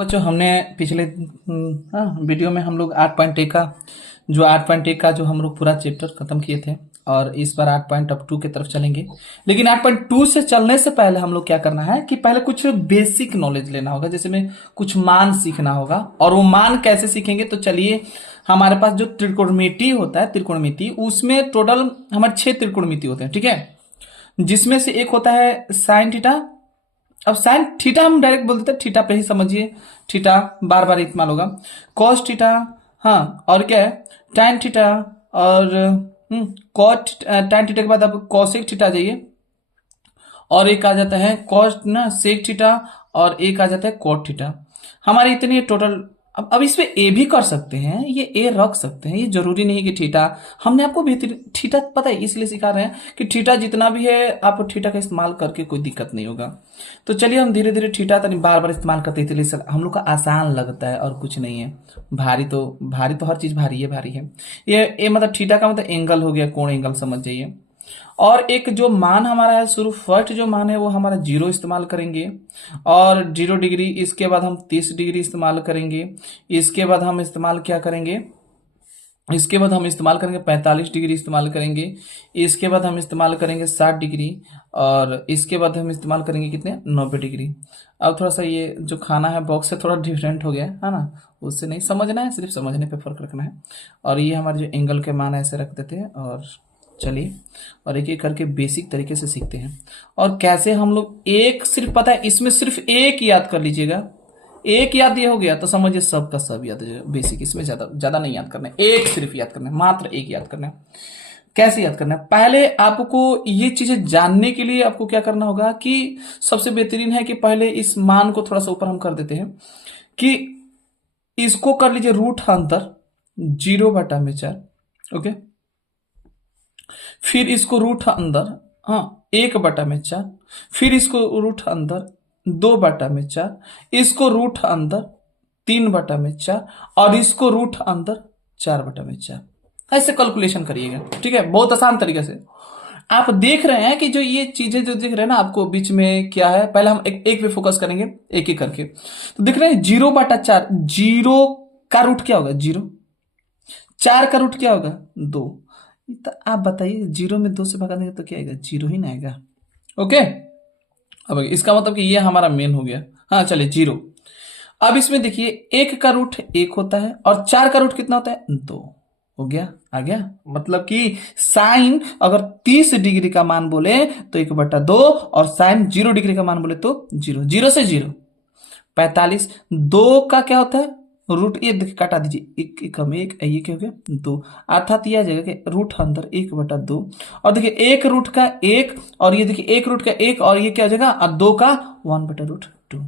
बच्चों हमने पिछले वीडियो में हम लोग 8.1 का जो हम लोग पूरा चैप्टर खत्म किए थे और इस बार 8.2 की तरफ चलेंगे। लेकिन 8.2 से चलने से पहले हम लोग क्या करना है कि पहले कुछ बेसिक नॉलेज लेना होगा, जैसे में कुछ मान सीखना होगा। और वो मान कैसे सीखेंगे, तो चलिए हमारे पास जो त्रिकोणमिति होता है, त्रिकोणमिति उसमें टोटल हमारे 6 त्रिकोणमिति होते हैं, ठीक है। जिसमें से एक होता है साइन थीटा। अब साइन थीटा हम डायरेक्ट बोल देते हैं, थीटा पे ही समझिए, थीटा बार बार इस्तेमाल होगा। कॉस थीटा, हाँ, और क्या है टैन थीटा, और कॉट टैन थीटा के बाद अब कॉसेक थीटा जाइए, और एक आ जाता है कॉस ना सेक थीटा, और एक आ जाता है कॉट थीटा। हमारे इतने टोटल। अब इसमें ए भी कर सकते हैं, ये ए रख सकते हैं, ये जरूरी नहीं है कि थीटा। हमने आपको भी थीटा पता है, इसलिए सिखा रहे हैं कि थीटा जितना भी है आप थीटा का इस्तेमाल करके कोई दिक्कत नहीं होगा। तो चलिए हम धीरे धीरे थीटा तो बार बार इस्तेमाल करते हैं, इसलिए हम लोग का आसान लगता है और कुछ नहीं है। भारी तो हर चीज भारी है। ये मतलब थीटा का मतलब एंगल हो गया, कोण एंगल समझ जाइए। और एक जो मान हमारा है शुरू फर्स्ट जो मान है वो हमारा 0 इस्तेमाल करेंगे, और 0 डिग्री। इसके बाद हम 30 डिग्री इस्तेमाल करेंगे। इसके बाद हम इस्तेमाल क्या करेंगे, इसके बाद हम इस्तेमाल करेंगे 45 डिग्री इस्तेमाल करेंगे। इसके बाद हम इस्तेमाल करेंगे 60 डिग्री, और इसके बाद हम इस्तेमाल करेंगे कितने 90 डिग्री। अब थोड़ा सा ये जो खाना है बॉक्स से थोड़ा डिफरेंट हो गया है ना, उससे नहीं समझना है, सिर्फ समझने पे फर्क रखना है। और ये हमारे जो एंगल के मान है ऐसे रख देते हैं। और चलिए और एक एक करके बेसिक तरीके से सीखते हैं। और कैसे हम लोग एक सिर्फ पता है, इसमें सिर्फ एक याद कर लीजिएगा। एक याद ये हो गया तो समझिए सब का सब याद हो जाएगा। बेसिक इसमें ज्यादा नहीं याद करना है, एक सिर्फ याद करना है, मात्र एक याद करना है। कैसे याद करना है, पहले आपको ये चीजें जानने के लिए आपको क्या करना होगा कि सबसे बेहतरीन है कि पहले इस मान को थोड़ा सा ऊपर हम कर देते हैं कि इसको कर लीजिए रूट अंतर 0/4, ओके। फिर इसको रूट अंदर 1/4, फिर इसको रूट अंदर 2/4, इसको रूट अंदर 3/4, और इसको रूट अंदर 4/4। ऐसे कैलकुलेशन करिएगा, ठीक है, बहुत आसान तरीके से। आप देख रहे हैं कि जो ये चीजें जो दिख रहे हैं ना आपको बीच में क्या है, पहले हम एक पे फोकस करेंगे एक एक करके। तो दिख रहे हैं 0/4, 0 का रूट क्या होगा 0, 4 का रूट क्या होगा 2। तो आप बताइए 0 में 2 से भगा देंगे तो क्या आएगा, 0 ही ना आएगा, ओके। अब इसका मतलब कि ये हमारा मेन हो गया। हाँ चलिए 0। अब इसमें देखिए 1 का रूट 1 होता है, और 4 का रूट कितना होता है 2 हो गया, आ गया। मतलब कि साइन अगर 30 डिग्री का मान बोले तो 1/2, और साइन 0 डिग्री का मान बोले तो 0, 0 से 0 45। 2 का क्या होता है रूट, ये देखिए काटा दीजिए, एक कम एक, ये क्या हो गया 2, अर्थात यह आ जाएगा कि रूट अंदर 1/2। और देखिए एक रूट का 1, और ये देखिए एक रूट का 1, और ये क्या हो जाएगा 2 का 1/√2।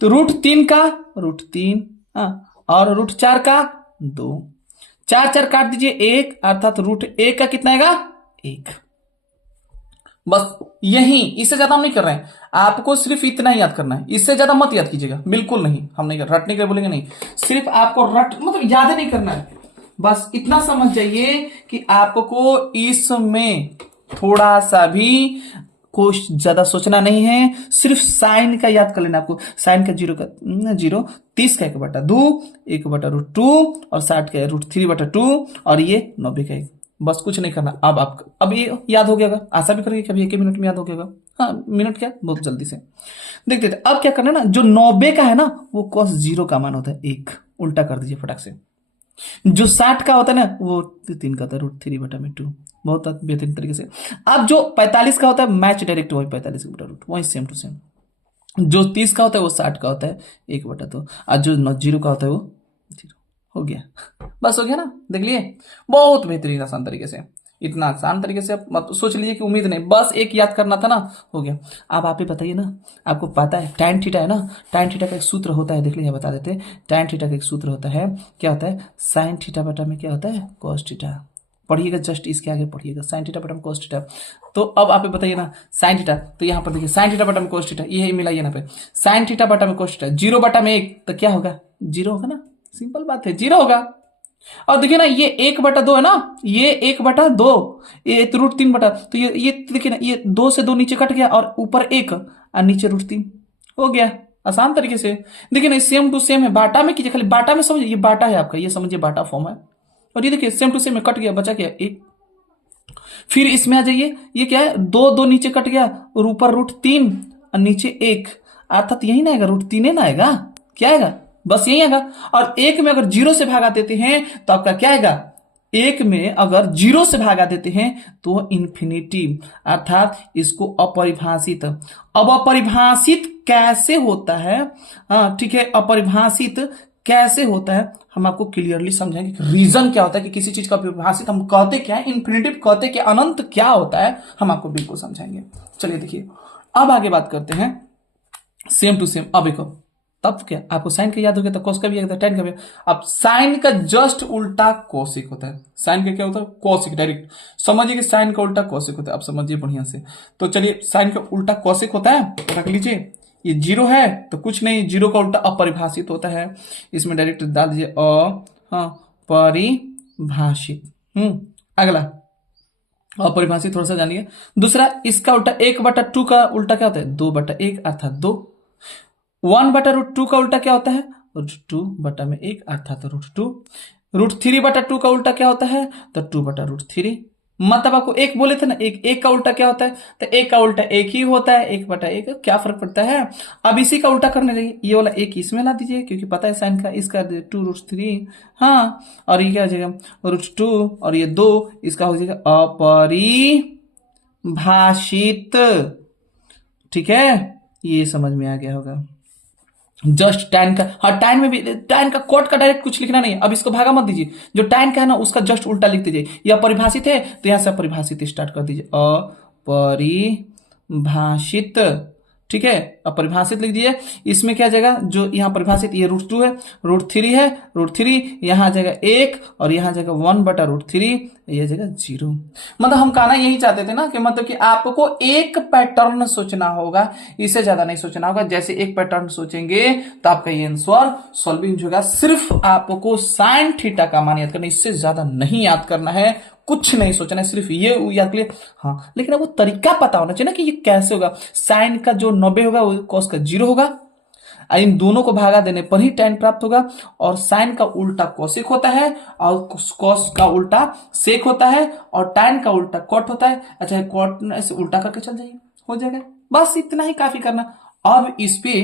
तो रूट 3 का रूट 3, और रूट 4 का 2, 4 4 काट दीजिए 1, अर्थात रूट 1 का कितना आएगा 1। बस यही, इससे ज्यादा हम नहीं कर रहे हैं, आपको सिर्फ इतना ही याद करना है, इससे ज्यादा मत याद कीजिएगा, बिल्कुल नहीं। हम नहीं रटने के बोलेंगे नहीं, सिर्फ आपको मतलब याद नहीं करना है, बस इतना समझ जाइए कि आपको इसमें थोड़ा सा भी कुछ ज्यादा सोचना नहीं है, सिर्फ साइन का याद कर लेना। आपको साइन का 0, 30 का 1/2, 1/√2, और 60 का √3/2, और ये 90 का 1। बस कुछ नहीं करना। अब ये याद हो गया होगा, आशा भी करेंगे कभी 1 मिनट में याद हो गया होगा। हाँ मिनट क्या, बहुत जल्दी से देखते थे। अब क्या करना है ना, जो 90 का है ना वो cos 0 का मान होता है 1, उल्टा कर दीजिए फटाक से। जो 60 का होता है ना वो 3 का होता है √3/2, बहुत बेहतरीन तरीके से। अब जो 45 का होता है मैच डायरेक्ट वही 45/√, वही सेम टू सेम। जो 30 का होता है वो 60 का होता है 1/2, और जो 0 का होता है वो 0 हो गया। बस हो गया ना, देख लिए, बहुत बेहतरीन आसान तरीके से। इतना आसान तरीके से आप सोच लीजिए कि उम्मीद नहीं, बस एक याद करना था ना, हो गया। अब आप ही बताइए ना, आपको पता है टैन थीटा है ना, टैन थीटा का एक सूत्र होता है, देख लीजिए बता देते हैं। टैन थीटा का एक सूत्र होता है, क्या होता है साइन थीटा बटा में क्या होता है कॉस थीटा। पढ़िएगा, जस्ट इसके आगे पढ़िएगा, साइन थीटा बटा में कॉस थीटा। तो अब आप बताइए ना साइन थीटा, तो यहाँ पर देखिए साइन थीटा बटा में कॉस थीटा, ये मिलाइए यहाँ पे साइन थीटा बटा में कॉस थीटा, 0/1 तो क्या होगा 0 होगा ना, सिंपल बात है 0 होगा। और देखिए ना ये 1/2 है ना, ये 1/2, ये √3 तो ये देखिए ना, ये 2 से 2 नीचे कट गया, और ऊपर 1 और नीचे √3 हो गया। आसान तरीके से। देखिए नहीं, सेम टू सेम है, बाटा में कीजिए, खाली बाटा में समझिए, ये बाटा है आपका, ये समझिए बाटा फॉर्म है। और ये देखिए सेम टू सेम है, कट गया, बचा क्या एक। फिर इसमें आ जाइए, ये क्या है, दो दो नीचे कट गया, और ऊपर √3 और नीचे 1, अर्थात यही ना आएगा, √3 ना आएगा, क्या आएगा, बस यही आएगा। और एक में अगर 0 से भागा देते हैं तो आपका क्या आएगा, एक में अगर 0 से भागा देते हैं तो इन्फिनिटी, अर्थात इसको अपरिभाषित। अब अपरिभाषित कैसे होता है, हाँ ठीक है, अपरिभाषित कैसे होता है हम आपको क्लियरली समझाएंगे, रीजन क्या होता है कि किसी चीज का अपरिभाषित हम कहते क्या है, इन्फिनिटिव कहते क्या, अनंत क्या होता है, हम आपको बिल्कुल समझाएंगे। चलिए देखिए, अब आगे बात करते हैं सेम टू सेम। अब देखो, तब क्या आपको साइन का याद हो गया तो कॉस का भी याद है, टेन का भी। अब साइन का जस्ट उल्टा कोसिक होता है। साइन का क्या होता है, कोसिक, डायरेक्ट समझिए कि साइन का उल्टा कोसिक होता है। आप समझिए बढ़िया से, तो चलिए साइन का उल्टा कोसिक होता है, रख लीजिए। ये 0 है तो कुछ नहीं, 0 का उल्टा अपरिभाषित होता है, इसमें डायरेक्ट डाल दीजिए अपरिभाषित। अगला अपरिभाषित थोड़ा सा जानिए। दूसरा, इसका उल्टा 1/2 का उल्टा क्या होता है, 2/1 अर्थात 2। 1/√2 का उल्टा क्या होता है, √2/1 अर्थात √2। √3/2 का उल्टा क्या होता है, तो 2/√3। मतलब आपको एक बोले थे ना, एक का उल्टा क्या होता है, तो एक का उल्टा एक ही होता है, 1/1, क्या फर्क पड़ता है। अब इसी का उल्टा करने लगे, ये वाला एक इसमें ला दीजिए, क्योंकि पता है साइन का, इसका 2√3, हाँ, और ये क्या हो जाएगा √2, और ये 2, इसका हो जाएगा अपरिभाषित। ठीक है, ये समझ में आ गया होगा। जस्ट टैन का, हाँ टैन में भी, टैन का कोट का डायरेक्ट कुछ लिखना नहीं है, अब इसको भागा मत दीजिए, जो टैन का है ना उसका जस्ट उल्टा लिख दीजिए। यह परिभाषित है तो यहां से अपरिभाषित स्टार्ट कर दीजिए, अपरिभाषित। ठीक है, अपरिभाषित लिख दिए। इसमें क्या जाएगा, जो यहाँ परिभाषित, ये √2 है, √3 है, √3 यहाँ आ जाएगा 1, और यहाँ जाएगा 1/√3, यह जाएगा 0। मतलब हम कहना यही चाहते थे ना कि मतलब कि आपको एक पैटर्न सोचना होगा, इससे ज्यादा नहीं सोचना होगा। जैसे एक पैटर्न सोचेंगे तो आपका ये आंसर सॉल्विंग होगा। सिर्फ आपको साइन थीटा का मान याद करना, इससे ज्यादा नहीं याद करना है, कुछ नहीं सोचना है, सिर्फ ये याद कर लिए। हाँ, लेकिन अब वो तरीका पता होना चाहिए ना कि ये कैसे होगा। साइन का जो 90 होगा वो कॉस का 0 होगा, इन दोनों को भागा देने पर ही tan प्राप्त होगा। और साइन का उल्टा कोसिक होता है, और कॉस का उल्टा सेक होता है, और tan का उल्टा कॉट होता है। अच्छा, कॉट से उल्टा करके चल जाइए, हो जाएगा। बस इतना ही काफी करना। अब इस पे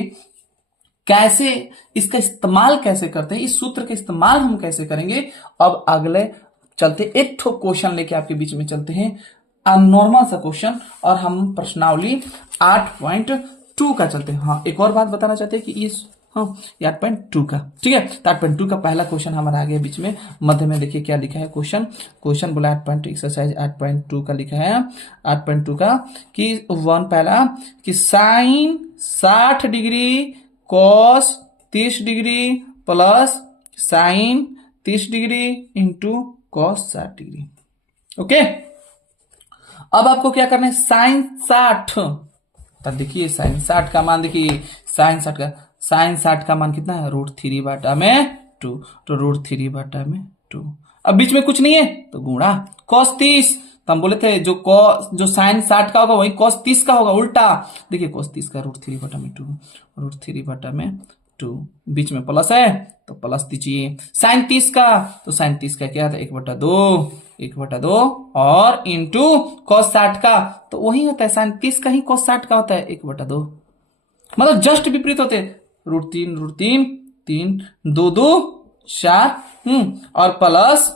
कैसे, इसका इस्तेमाल कैसे करते हैं, इस सूत्र का इस्तेमाल हम कैसे करेंगे, अब अगले चलते एक ठो क्वेश्चन लेके आपके बीच में चलते हैं, नॉर्मल सा क्वेश्चन, और हम प्रश्नावली 8.2 का चलते हैं। हाँ, एक और बात बताना चाहते हैं कि इस, हाँ, 8.2 का, ठीक है, तो 8.2 का पहला क्वेश्चन हमारा आ गया बीच में, मध्य में देखिए क्या लिखा है क्वेश्चन बोला 8.2 एक्सरसाइज 8.2 का लिखा है 8.2 का कि पहला कि sine 60 degree cos 30 degree plus sine 30 degree into cos 60 degree. Okay, अब आपको क्या करना है, साइन 60, तब देखिए साइन 60 का मान, देखिए साइन 60 का मान कितना है, √3/2, तो √3/2। अब बीच में कुछ नहीं है तो गुणा कॉस 30, तो हम बोले थे जो साइन 60 का होगा वही कॉस 30 का होगा, उल्टा। देखिए कॉस 30 का √3/2, बीच में प्लस है तो प्लस दीजिए। साइन 30 का, तो साइन 30 का क्या था, 1/2, और इंटू कॉस 60 का, तो वही होता है, साइन 30 का ही कॉस 60 का होता है 1/2। मतलब जस्ट विपरीत होते, √3, 3, 2, 2, 4, और प्लस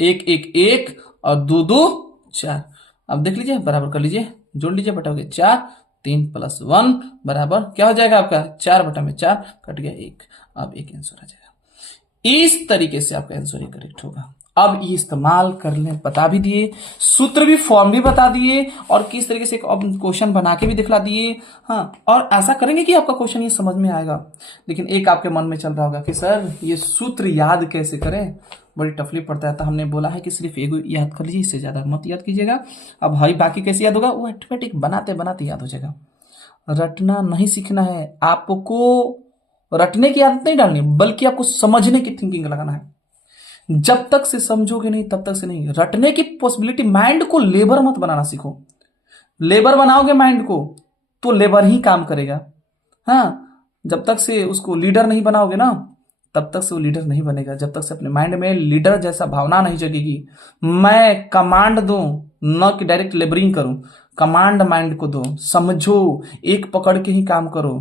1 और 2, 2, 4। अब देख लीजिए, बराबर कर लीजिए, जोड़ लीजिए, बटा हो गया 4, 3 + 1 बराबर क्या हो जाएगा आपका, 4/4 कट गया 1। अब एक आंसर आ जाएगा। इस तरीके से आपका आंसर ही करेक्ट होगा। अब ये इस्तेमाल करने बता भी दिए, सूत्र भी, फॉर्म भी बता दिए, और किस तरीके से क्वेश्चन बना के भी दिखला दिए। हाँ, और ऐसा करेंगे कि आपका क्वेश्चन ये समझ में आएगा। लेकिन एक आपके मन में चल रहा होगा कि सर ये सूत्र याद कैसे करें, बड़ी टफली पड़ता है। तो हमने बोला है कि सिर्फ एगो याद कर लीजिए, इससे ज्यादा मत याद कीजिएगा। अब भाई बाकी कैसे याद होगा, वो ऑटोमेटिक बनाते बनाते याद हो जाएगा। रटना नहीं सीखना है आपको, रटने की आदत नहीं डालनी, बल्कि आपको समझने की थिंकिंग लगाना है। जब तक से समझोगे नहीं तब तक से नहीं। रटने की पॉसिबिलिटी, माइंड को लेबर मत बनाना सीखो। लेबर बनाओगे माइंड को तो लेबर ही काम करेगा। हाँ, जब तक से उसको लीडर नहीं बनाओगे ना, तब तक से वो लीडर नहीं बनेगा। जब तक से अपने माइंड में लीडर जैसा भावना नहीं जगेगी, मैं कमांड दूं, न कि डायरेक्ट लेबरिंग करूं, कमांड माइंड को दो, समझो, एक पकड़ के ही काम करो।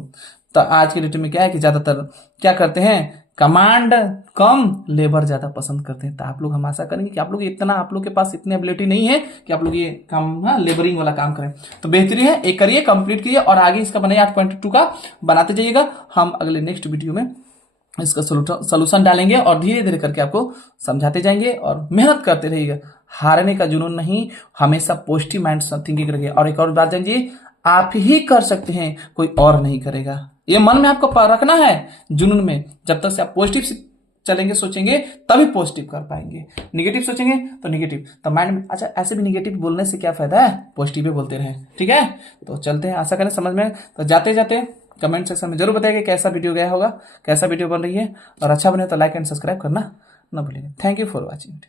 तो आज के डेट में क्या है कि ज्यादातर क्या करते हैं, कमांड कम, लेबर ज्यादा पसंद करते हैं। तो आप लोग, हम आशा करेंगे कि आप लोग इतना, आप लोग के पास इतनी एबिलिटी नहीं है कि आप लोग ये काम, हाँ, लेबरिंग वाला काम करें। तो बेहतरीन है, एक करिए, कंप्लीट करिए और आगे इसका बनाइए 8.2 का बनाते जाइएगा। हम अगले नेक्स्ट वीडियो में इसका सोल्यूशन डालेंगे और धीरे धीरे करके आपको समझाते जाएंगे और मेहनत करते रहिएगा। हारने का जुनून नहीं, हमेशा पॉजिटिव माइंड थिंकिंग रखिए। और एक और बात जानिए, आप ही कर सकते हैं, कोई और नहीं करेगा। ये मन में आपको रखना है, जुनून में। जब तक से आप पॉजिटिव से चलेंगे, सोचेंगे, तभी पॉजिटिव कर पाएंगे। निगेटिव सोचेंगे तो निगेटिव, तो माइंड में, अच्छा ऐसे भी निगेटिव बोलने से क्या फायदा है, पॉजिटिव ही बोलते रहे। ठीक है, तो चलते हैं, आशा करें समझ में। तो जाते जाते कमेंट सेक्शन में जरूर बताइए कैसा वीडियो गया होगा, कैसा वीडियो बन रही है, और अच्छा बने तो लाइक एंड सब्सक्राइब करना ना भूलिएगा। Thank you for watching.